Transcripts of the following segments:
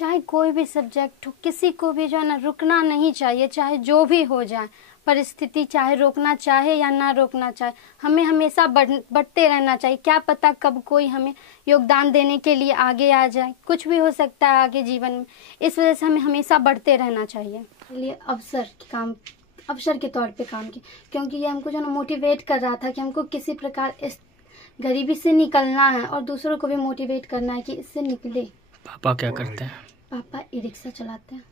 चाहे कोई भी सब्जेक्ट हो, किसी को भी जो है ना रुकना नहीं चाहिए, चाहे जो भी हो जाए परिस्थिति, चाहे रोकना चाहे या ना रोकना चाहे, हमें हमेशा बढ़ते रहना चाहिए। क्या पता कब कोई हमें योगदान देने के लिए आगे आ जाए, कुछ भी हो सकता है आगे जीवन में। इस वजह से हमें हमेशा बढ़ते रहना चाहिए। इसलिए अवसर के तौर पे काम किया, क्योंकि ये हमको जो ना मोटिवेट कर रहा था कि हमको किसी प्रकार इस गरीबी से निकलना है और दूसरों को भी मोटिवेट करना है कि इससे निकले। पापा क्या करते हैं? पापा ई रिक्शा चलाते हैं।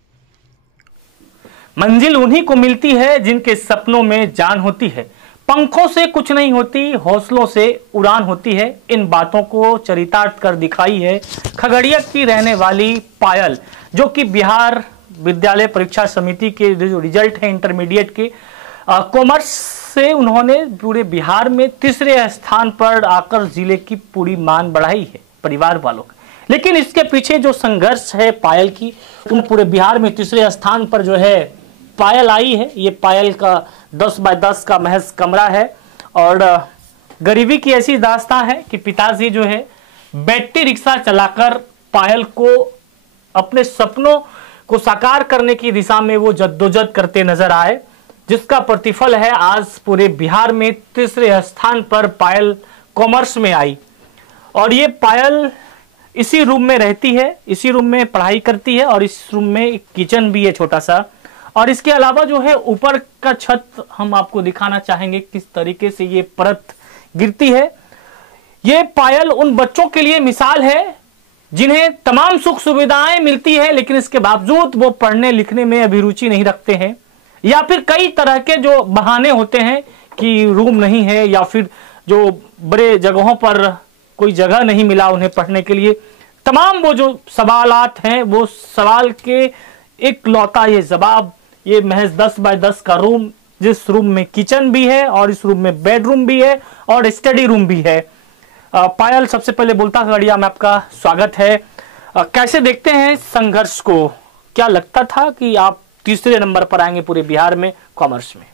मंजिल उन्हीं को मिलती है जिनके सपनों में जान होती है। पंखों से कुछ नहीं होती, हौसलों से उड़ान होती है। इन बातों को चरितार्थ कर दिखाई है खगड़िया की रहने वाली पायल, जो कि बिहार विद्यालय परीक्षा समिति के जो रिजल्ट है इंटरमीडिएट के कॉमर्स से उन्होंने पूरे बिहार में तीसरे स्थान पर आकर जिले की पूरी मान बढ़ाई है परिवार वालों का। लेकिन इसके पीछे जो संघर्ष है पायल की, तुम पूरे बिहार में तीसरे स्थान पर जो है पायल आई है। ये पायल का 10 बाय 10 का महज कमरा है और गरीबी की ऐसी दास्तां है कि पिताजी जो है बैटरी रिक्शा चलाकर पायल को अपने सपनों को साकार करने की दिशा में वो जद्दोजहद करते नजर आए, जिसका प्रतिफल है आज पूरे बिहार में तीसरे स्थान पर पायल कॉमर्स में आई। और ये पायल इसी रूम में रहती है, इसी रूम में पढ़ाई करती है और इस रूम में एक किचन भी है छोटा सा। और इसके अलावा जो है ऊपर का छत हम आपको दिखाना चाहेंगे किस तरीके से ये परत गिरती है। ये पायल उन बच्चों के लिए मिसाल है जिन्हें तमाम सुख सुविधाएं मिलती है, लेकिन इसके बावजूद वो पढ़ने लिखने में अभिरुचि नहीं रखते हैं, या फिर कई तरह के जो बहाने होते हैं कि रूम नहीं है या फिर जो बड़े जगहों पर कोई जगह नहीं मिला उन्हें पढ़ने के लिए। तमाम वो जो सवालात हैं वो सवाल के एक लौता ये जवाब, ये महज 10 बाय 10 का रूम, जिस रूम में किचन भी है और इस रूम में बेडरूम भी है और स्टडी रूम भी है। पायल, सबसे पहले बोलता खगड़िया में आपका स्वागत है। कैसे देखते हैं संघर्ष को? क्या लगता था कि आप तीसरे नंबर पर आएंगे पूरे बिहार में कॉमर्स में?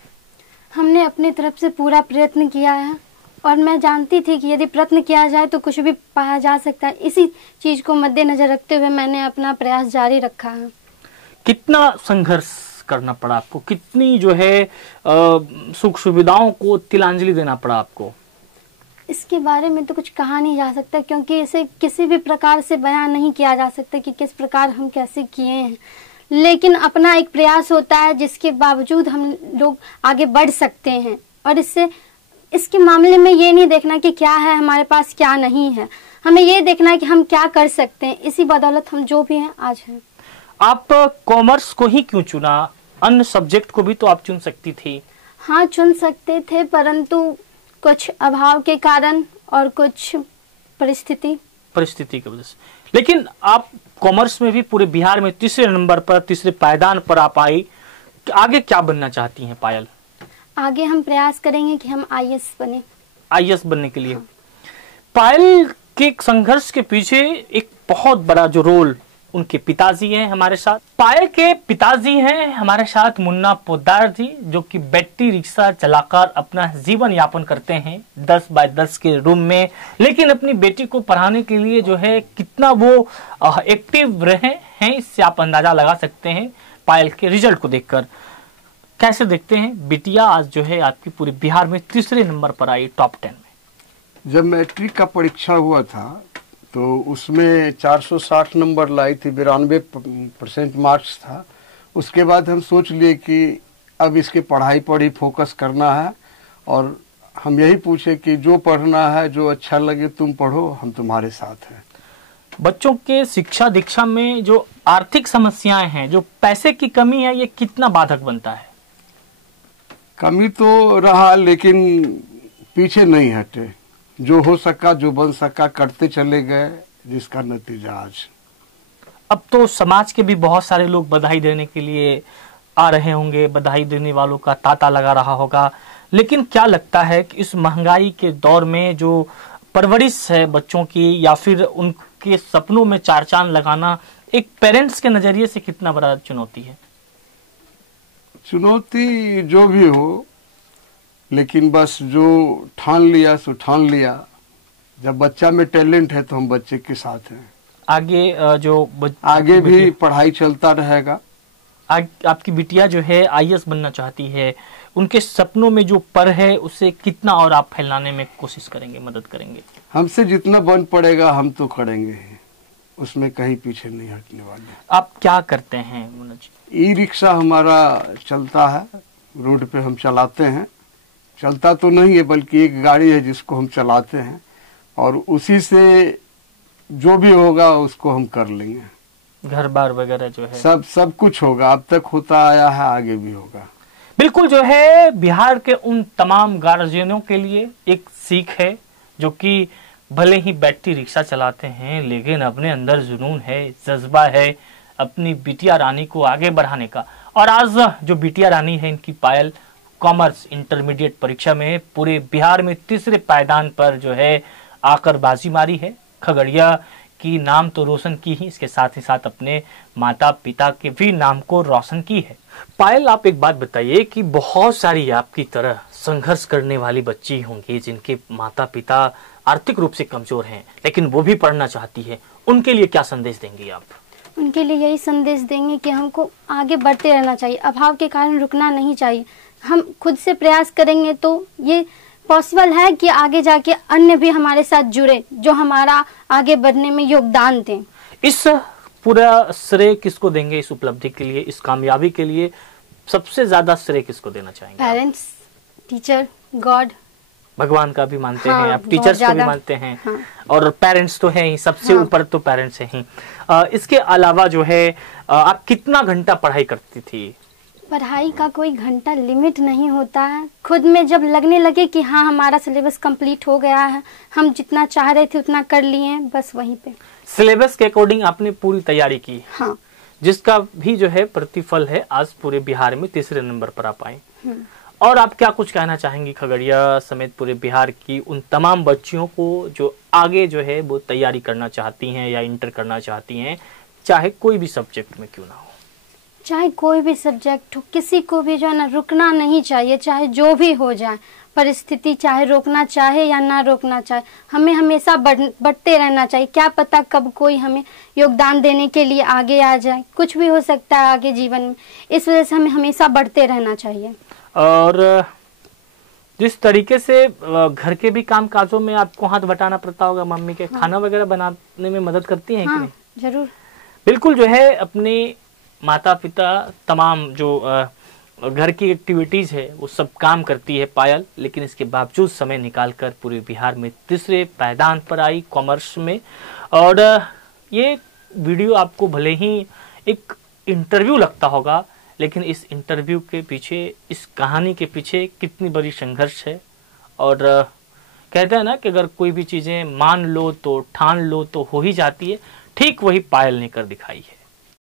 हमने अपनी तरफ से पूरा प्रयत्न किया है और मैं जानती थी कि यदि प्रयत्न किया जाए तो कुछ भी पाया जा सकता है। इसी चीज को मद्देनजर रखते हुए मैंने अपना प्रयास जारी रखा है। कितना संघर्ष करना पड़ा आपको? कितनी जो है सुख सुविधाओं को तिलांजलि देना पड़ा आपको? इसके बारे में तो कुछ कहा नहीं जा सकता, क्योंकि इसे किसी भी प्रकार से बयान नहीं किया जा सकता कि किस प्रकार हम कैसे किए हैं। लेकिन अपना एक प्रयास होता है जिसके बावजूद हम लोग आगे बढ़ सकते हैं। और इसके मामले में ये नहीं देखना कि क्या है हमारे पास क्या नहीं है, हमें ये देखना है कि हम क्या कर सकते हैं। इसी बदौलत हम जो भी हैं आज हैं। आप कॉमर्स को ही क्यों चुना? अन्य सब्जेक्ट को भी तो आप चुन सकती थी। हाँ, चुन सकते थे, परंतु कुछ अभाव के कारण और कुछ परिस्थिति की वजह से। लेकिन आप कॉमर्स में भी पूरे बिहार में तीसरे नंबर पर, तीसरे पायदान पर आप आई। आगे क्या बनना चाहती हैं पायल? आगे हम प्रयास करेंगे कि हम आईएएस बने। आईएएस बनने के लिए? हाँ। पायल के संघर्ष के पीछे एक बहुत बड़ा जो रोल उनके पिताजी हैं हमारे साथ। पायल के पिताजी हैं हमारे साथ मुन्ना पोद्दार जी, जो कि बैटरी रिक्शा चलाकर अपना जीवन यापन करते हैं 10 बाय 10 के रूम में। लेकिन अपनी बेटी को पढ़ाने के लिए जो है कितना वो एक्टिव रहे हैं, इससे आप अंदाजा लगा सकते हैं पायल के रिजल्ट को देखकर। कैसे देखते हैं बिटिया आज जो है आपकी पूरे बिहार में तीसरे नंबर पर आई टॉप 10 में? जब मैट्रिक का परीक्षा हुआ था तो उसमें 460 नंबर लाई थी, 92% मार्क्स था। उसके बाद हम सोच लिए कि अब इसके पढ़ाई पर ही फोकस करना है और हम यही पूछे कि जो पढ़ना है, जो अच्छा लगे तुम पढ़ो, हम तुम्हारे साथ हैं। बच्चों के शिक्षा दीक्षा में जो आर्थिक समस्याएं हैं, जो पैसे की कमी है, ये कितना बाधक बनता है? कमी तो रहा लेकिन पीछे नहीं हटे। जो हो सका, जो बन सका करते चले गए, जिसका नतीजा आज। अब तो समाज के भी बहुत सारे लोग बधाई देने के लिए आ रहे होंगे, बधाई देने वालों का तांता लगा रहा होगा। लेकिन क्या लगता है कि इस महंगाई के दौर में जो परवरिश है बच्चों की या फिर उनके सपनों में चार चांद लगाना, एक पेरेंट्स के नजरिए से कितना बड़ा चुनौती है? चुनौती जो भी हो, लेकिन बस जो ठान लिया सो ठान लिया। जब बच्चा में टैलेंट है तो हम बच्चे के साथ हैं। आगे आगे भी पढ़ाई चलता रहेगा। आपकी बिटिया जो है आईएएस बनना चाहती है, उनके सपनों में जो पर है उसे कितना और आप फैलाने में कोशिश करेंगे, मदद करेंगे? हमसे जितना बन पड़ेगा हम तो करेंगे, उसमें कहीं पीछे नहीं हटने वाले। आप क्या करते हैं मुन्ना जी? ई रिक्शा हमारा चलता है, रोड पे हम चलाते हैं। चलता तो नहीं है बल्कि एक गाड़ी है जिसको हम चलाते हैं, और उसी से जो भी होगा उसको हम कर लेंगे। घर बार वगैरह जो है सब कुछ होगा, अब तक होता आया है, आगे भी होगा। बिल्कुल जो है बिहार के उन तमाम गार्जियनों के लिए एक सीख है, जो कि भले ही बैटरी रिक्शा चलाते हैं लेकिन अपने अंदर जुनून है, जज्बा है अपनी बिटिया रानी को आगे बढ़ाने का। और आज जो बिटिया रानी है इनकी पायल कॉमर्स इंटरमीडिएट परीक्षा में पूरे बिहार में तीसरे पायदान पर जो है आकर बाजी मारी है। खगड़िया की नाम तो रोशन की ही, इसके साथ ही साथ अपने माता पिता के भी नाम को रोशन की है। पायल, आप एक बात बताइए कि बहुत सारी आपकी तरह संघर्ष करने वाली बच्ची होंगी जिनके माता पिता आर्थिक रूप से कमजोर हैं, लेकिन वो भी पढ़ना चाहती है, उनके लिए क्या संदेश देंगी आप? उनके लिए यही संदेश देंगे कि हमको आगे बढ़ते रहना चाहिए, अभाव के कारण रुकना नहीं चाहिए। हम खुद से प्रयास करेंगे तो ये पॉसिबल है कि आगे जाके अन्य भी हमारे साथ जुड़े, जो हमारा आगे बढ़ने में योगदान दें। इस पूरा श्रेय किसको देंगे? इस उपलब्धि के लिए, इस कामयाबी के लिए सबसे ज्यादा श्रेय किसको देना चाहेंगे? पेरेंट्स, टीचर, गॉड, भगवान का भी मानते हाँ, हैं आप, टीचर्स को भी मानते हैं, हाँ। और पेरेंट्स तो हैं ही, सबसे ऊपर तो पेरेंट्स हैं ही। इसके अलावा जो है आप कितना घंटा पढ़ाई करती थी? पढ़ाई का कोई घंटा लिमिट नहीं होता है। खुद में जब लगने लगे कि हाँ हमारा सिलेबस कंप्लीट हो गया है, हम जितना चाह रहे थे उतना कर लिए, बस वहीं पे। सिलेबस के अकॉर्डिंग आपने पूरी तैयारी की, हाँ, जिसका भी जो है प्रतिफल है आज पूरे बिहार में तीसरे नंबर पर आप आए। और आप क्या कुछ कहना चाहेंगी खगड़िया समेत पूरे बिहार की उन तमाम बच्चियों को जो आगे जो है वो तैयारी करना चाहती हैं या इंटर करना चाहती हैं, चाहे कोई भी सब्जेक्ट में क्यों ना हो? चाहे कोई भी सब्जेक्ट हो, किसी को भी जो है ना रुकना नहीं चाहिए, चाहे जो भी हो जाए परिस्थिति, चाहे रोकना चाहे या ना रोकना चाहे, हमें हमेशा बढ़ते रहना चाहिए। क्या पता कब कोई हमें योगदान देने के लिए आगे आ जाए, कुछ भी हो सकता है आगे जीवन में, इस वजह से हमें हमेशा बढ़ते रहना चाहिए। और जिस तरीके से घर के भी काम काजों में आपको हाथ बटाना पड़ता होगा, मम्मी के खाना वगैरह बनाने में मदद करती हैं? हाँ, जरूर। बिल्कुल जो है अपने माता पिता तमाम जो घर की एक्टिविटीज है वो सब काम करती है पायल, लेकिन इसके बावजूद समय निकालकर पूरे बिहार में तीसरे पायदान पर आई कॉमर्स में। और ये वीडियो आपको भले ही एक इंटरव्यू लगता होगा, लेकिन इस इंटरव्यू के पीछे, इस कहानी के पीछे कितनी बड़ी संघर्ष है। और कहते हैं ना कि अगर कोई भी चीजें मान लो तो ठान लो तो हो ही जाती है, ठीक वही पायल ने कर दिखाई है।